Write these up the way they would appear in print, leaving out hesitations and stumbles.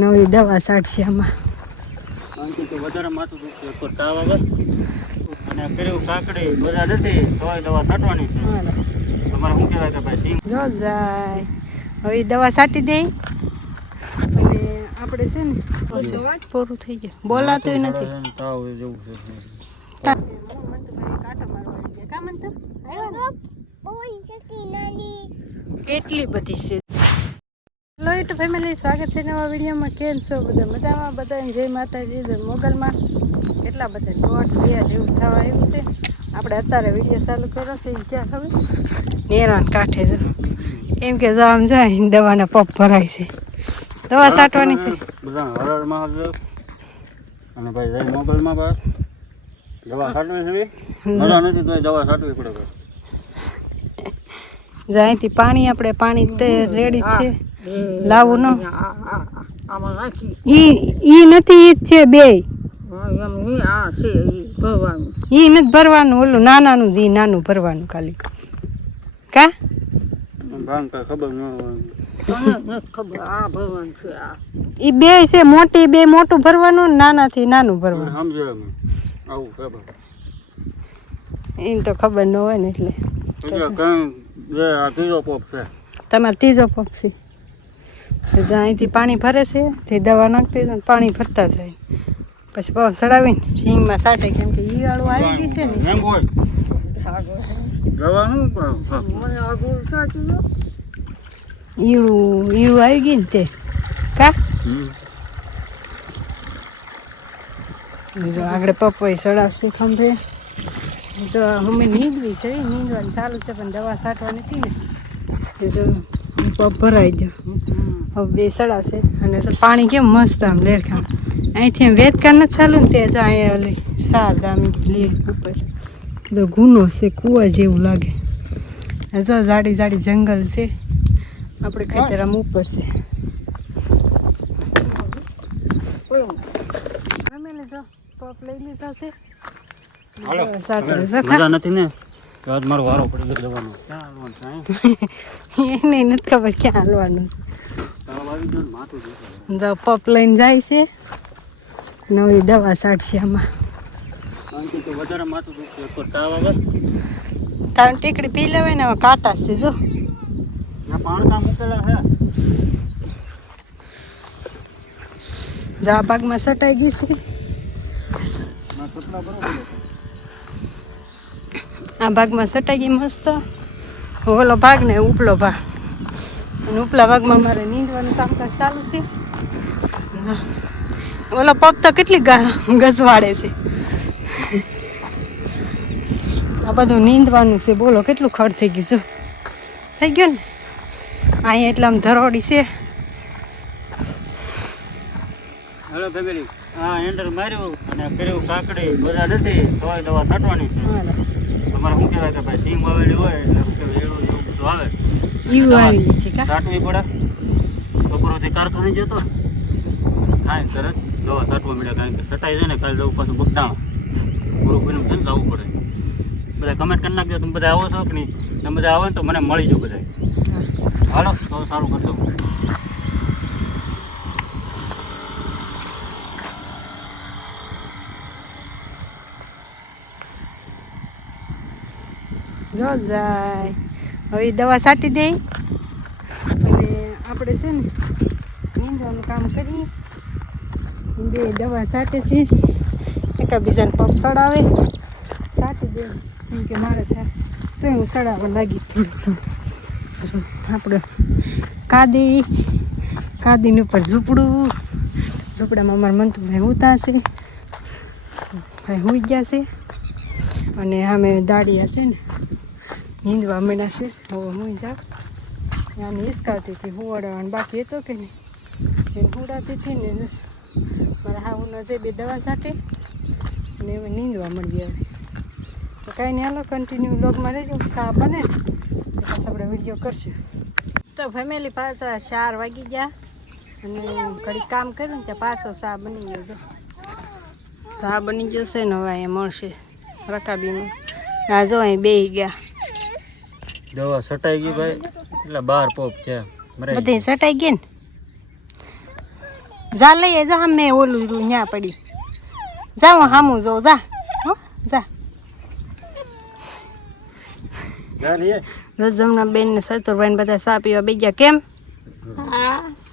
નવી દવા સાટશે આમાં. તો વધારે માથું દુખતું તો તાવ આવે અને કર્યું કાકડી બધા નથી તોય દવા છાંટવાની છે. તમારે શું કહેવાય કે ભાઈ સિંગ જો જાય હવે દવા છાંટી દે અને આપણે છે ને પૂરું થઈ ગયું બોલાતું નથી. તાવ જેવું છે. કેટલી બધી છે. હેલો યુટ્યુબ ફેમિલી, સ્વાગત છે નવા વિડીયોમાં. કેમ છો બધા? મજામાં? બધાને જય માતાજી, જય મોગલમાં. કેટલા બધા દોઢ બે જેવું થવા આવ્યું છે. આપણે અત્યારે વિડીયો ચાલુ કર્યો છે ક્યાં ખબર નેરાન કાંઠે જો કેમ કે જો આમ જાય દવાના પપ ભરાય છે. દવા છાંટવાની છે બધા હરર મહાદેવ અને ભાઈ જય મોગલમાં બસ દવા છાંટવી છે. મજા નથી તો દવા છાંટવી પડે. અહીંથી પાણી આપણે પાણી તે રેડી છે લાવવું ન ઈ નથી ઈ જ છે બે ઈ નથી ભરવાનું ઓલું નાનાનું ઈ નાનું ભરવાનું ખાલી કા ખબર ન ઈ બે છે મોટી બે મોટું ભરવાનું નાનાથી નાનું ભરવાનું સમજે આવું ખબર એમ તો ખબર ન હોય ને એટલે આ ત્રીજો પોપ છે તમારે ત્રીજો પંપ છે. જ્યાં અહીંથી પાણી ભરે છે તે દવા નાખતી પાણી ભરતા જાય પછી પગ ચડાવીને સિંગમાં સાટે કેમ કે ઈવાળું આવી ગઈ છે ને ઈળું આવી ગઈ ને તે કા જો આગળ પપ્પોય ચડાવશે ખંભે. જો અમે નીંદવી છે નીંદવાનું ચાલુ છે પણ દવા છાંટવાની હતી ને જો પગ ભરાઈ ગયો હવે બે ચડાવશે. અને પાણી કેમ મસ્ત આમ લેરખા અહીંથી એમ વેદકા નથી ચાલુ ને તે જો અહીંયા ઓલી સાર આમ લેર ઉપર તો ગુનો છે કૂવા જેવું લાગે. જો જાડી જાડી જંગલ છે આપણે ખેતર આમ ઉપર છે. અમે લીધો પપ લઈ લીધા છે. મજા નથી ને આજ મારો વારો પડી ગયો જવાનો. એને નથી ખબર ક્યાં હાલવાનું છે. પપ લઈને જાય છે નવી દવા છાંટશે આમાં. વધારે માથું દુખતું તો તાવ આવે તાવ ટીકડી પી લેવાય ને હવે કાંટા છે જો પાણકા મૂકેલા છે. જો આ ભાગમાં સટાઈ ગઈ છે. આ ભાગમાં સટાઈ ગઈ મસ્ત. ઓલો ભાગ ને ઉપલો ભાગ અને ઉપલા ભાગમાં મારે નીંદવાનું કામકાજ ચાલુ છે. ઓલો પગ તો કેટલી ગજવાડે છે. આ બધું નીંદવાનું છે બોલો કેટલું ખડ થઈ ગયું જો થઈ ગયું ને અહીંયા એટલે આમ ધરોડી છે. હેલો ફેમિલી, હા એન્ટર માર્યું અને કર્યું કાકડી બધા નથી તોય દવા છાંટવાની છે. તમારે શું કહેવાય કે ભાઈ સિંગ વાવેલી હોય એટલે શું કહેવાય એડું એવું બધું આવે એવું આવી છે કા છાંટવી પડે. બપોરથી કારખાને જતો થાય તરત દવા છાંટવા મળ્યા કારણ કે છટાઈ જાય ને ખાલી દવું પાછું બગદાણ પૂરું કોઈનું છે ને જવું પડે. બધા કમેન્ટ કરી નાખજો તમે બધા આવો છો કે નહીં. તમે બધા આવો ને તો મને મળી જાઓ બધા. હાલો તો સારું કરજો. જો જાય હવે દવા છાંટી દે અને આપણે છે ને નીંદવાનું કામ કરીએ. બે દવા છાંટે છે એકાબીજાને પગ ચડાવે છાંટી દે કેમ કે મારે થાય તો હું ચડાવવા લાગી થોડું. આપણે કાદીની ઉપર ઝૂંપડું ઝૂંપડામાં અમારા મંતુભાઈ ઉતા છે ભાઈ હુઈ ગયા છે અને સામે દાડિયા છે ને નીંદવા માંડ્યા છે. હવે હું જાઉં ત્યાંની હિસકાવતી હતી હુવાડવાનું બાકી હતો કે નહીં એ હુડાતી હતી ને મારા હાઉનો જે બે દવા છાંટે અને હવે નીંદવા મળી હવે તો કાંઈ નહીં હાલો કન્ટિન્યુ બ્લોગમાં રહેજો. સા બને ને તો પાછા આપણે વિડીયો કરશું. તો ફેમિલી પાછા 4 વાગી ગયા અને ઘડી કામ કર્યું ને ત્યાં પાછો સા બની ગયો છે. સા બની જશે ને હવે અહીંયા મળશે રકાબીમાં. આ જો અહીં બેસી ગયા દવા છટાઈ ગઈ ભાઈ એટલે 12 પોપ છે બધી છટાઈ ગઈ ને જા લઈએ જા મેં ઓલું રહ્યું ત્યાં પડી જાઉં હામું જાઉં જા હો જા રજમના બેન ને સતુરભાઈ ને બધા સા પીવા બેજા કેમ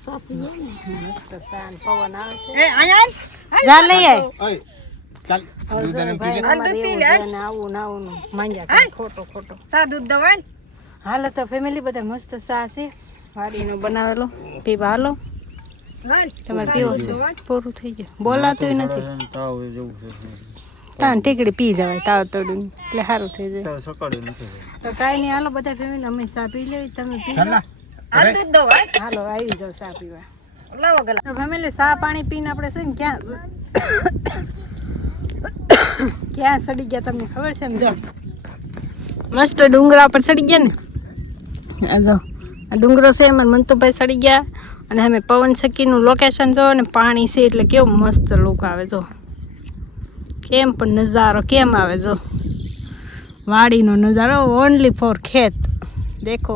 મસ્ત શાન પવન આવે છે જા લઈ આય આવું માંગ્યા ખોટો સા દૂધ દવા હાલ તો ફેમિલી બધા મસ્ત સા છે વાડીનો બનાવેલો પીવા હાલો તમારે પીવો છે પૂરું થઈ ગયું બોલાતું નથી તાન ટેકડી પી જવાય તાવ તોડું એટલે સારું થઈ જાય તો કાંઈ નહીં હાલો બધા ફેમિલી અમે ચા પી લેવી તમે પી લો હાલો આવી જાવ ચા પીવા ફેમિલી ચા પાણી પીને આપણે છે ને ક્યાં સડી ગયા તમને ખબર છે ને જો મસ્ત ડુંગરા પર ચડી ગયા ને આ જો આ ડુંગરો છે એમાં મંતુભાઈ ચડી ગયા અને અમે પવન સખીનું લોકેશન જો ને પાણી છે એટલે કેવું મસ્ત લુક આવે જો કેમ પણ નજારો કેમ આવે જો વાડીનો નજારો ઓનલી ફોર ખેત દેખો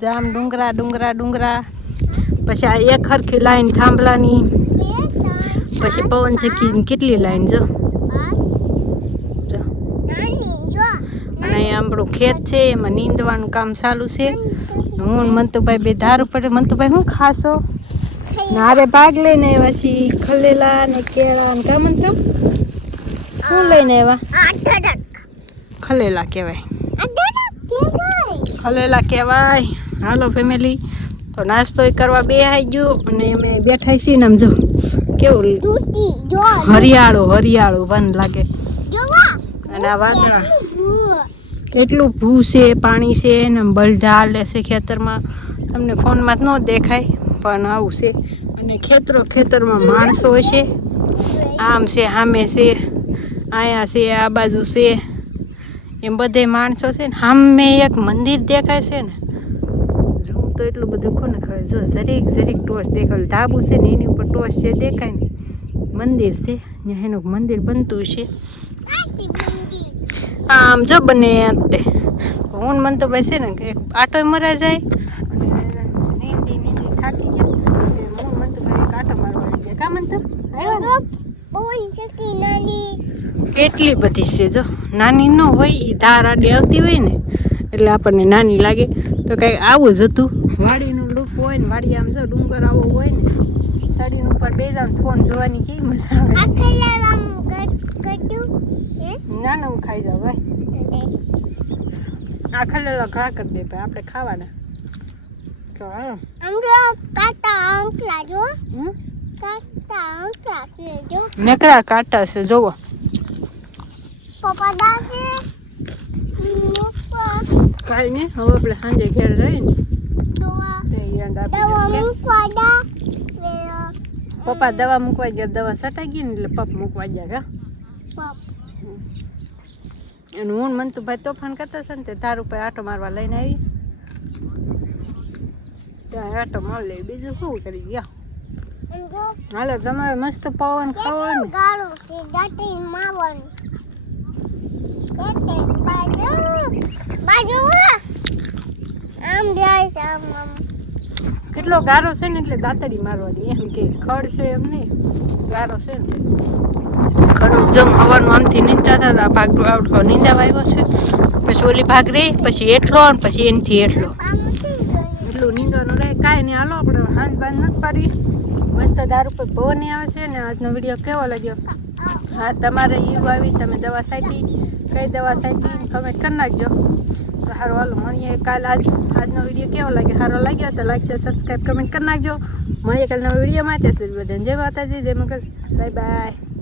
જામ ડુંગરા ડુંગરા ડુંગરા પછી આ એક હરખી લાઈન થાંભલાની પછી પવન સખીની કેટલી લાઈન જો અને અહીંયા આપણું ખેત છે એમાં નીંદવાનું કામ ચાલુ છે હું મંતુભાઈ બે ધાર ઉપર મંતુભાઈ શું ખાશો નારે ભાગ લઈને આવ્યા છીએ ખલેલા ને કેળા ને કા મંત્ર શું લઈને આવ્યા ખલેલા કહેવાય ખલેલા કહેવાય હાલો ફેમિલી તો નાસ્તો કરવા બે આવી ગયો અને અમે બેઠા છીએ ને આમ જો કેવું હરિયાળું વન લાગે અને આ વાદળા કેટલું ભૂ છે પાણી છે ને બળદા હાલે છે ખેતરમાં તમને ફોનમાં જ ન દેખાય પણ આવું છે અને ખેતરમાં માણસો છે આમ છે સામે છે અહીંયા છે આ બાજુ છે એમ બધે માણસો છે ને સામે એક મંદિર દેખાય છે ને જોઉં તો એટલું બધું કોને ખબર જો જરીક ટોચ દેખાય ધાબુ છે ને એની ઉપર ટોચ જે દેખાય ને મંદિર છે ત્યાં એનું મંદિર બનતું છે આમ જો બને તે હું મન તો બેસે ને કે આટો મરા જાય અને નીંદી થાકી જાય હું મન તો ભાઈ આટો મારવા આવી જાય કા મન તો કેટલી બધી છે જો નાની ન હોય એ ધાર આડી આવતી હોય ને એટલે આપણને નાની લાગે તો કંઈ આવું જ હતું વાડીનું લુક હોય ને વાડી આમ જો ડુંગર આવો હોય ને સાડીનું ઉપર બે જાવ ફોન જોવાની કેવી મજા આવે ના હું ખાઈ જાઉં ભાઈ આ ખલેલા ઘા કરી દે ભાઈ આપણે ખાવાના તો હાલો નકરા કાંટા છે જોવો કાંઈ નહીં હવે આપણે સાંજે ઘેર રહીને પપ્પા દવા મૂકવા ગયા દવા સટાઈ ગઈ ને એટલે પપ મૂકવા ગયા કા અને હું મંતુભાઈ તોફાન કરતા છે ને તે ધાર ઉપર આટો મારવા લઈને આવી ત્યાં આટો માર લે બીજું શું કરી ગયા હાલો તમારે મસ્ત પવન ખાવાનું કેટલો ગારો છે ને એટલે દાંતડી મારવાની એમ કે ખડ છે એમ નહીં ગારો છે ને ખડું જમ હવાનું આમથી નીંદતા હતા ભાગ આવડો નીંદાવા આવ્યો છે પછી ઓલી ભાગ રહી પછી એટલો અને પછી એનાથી એટલો એટલું નીંદવાનું રહે કાંઈ નહીં હાલો આપણે હાંજ બાંધ નથી પાડી મસ્ત દાર ઉપર પવન આવે છે ને આજનો વિડીયો કેવો લાગ્યો હા તમારે એવું આવી તમે દવા સાઈટી કઈ દવા સાઈટી કમેન્ટ કરી નાખજો તો સારું હાલો મળીએ કાલ આજનો વિડીયો કેવો લાગે સારો લાગ્યો તો લાઈક છે સબસ્ક્રાઈબ કમેન્ટ કરી નાખજો મળીએ કાલના વિડીયોમાં ત્યાં સુધી બધાને જય માતાજી જય મંગલ બાય બાય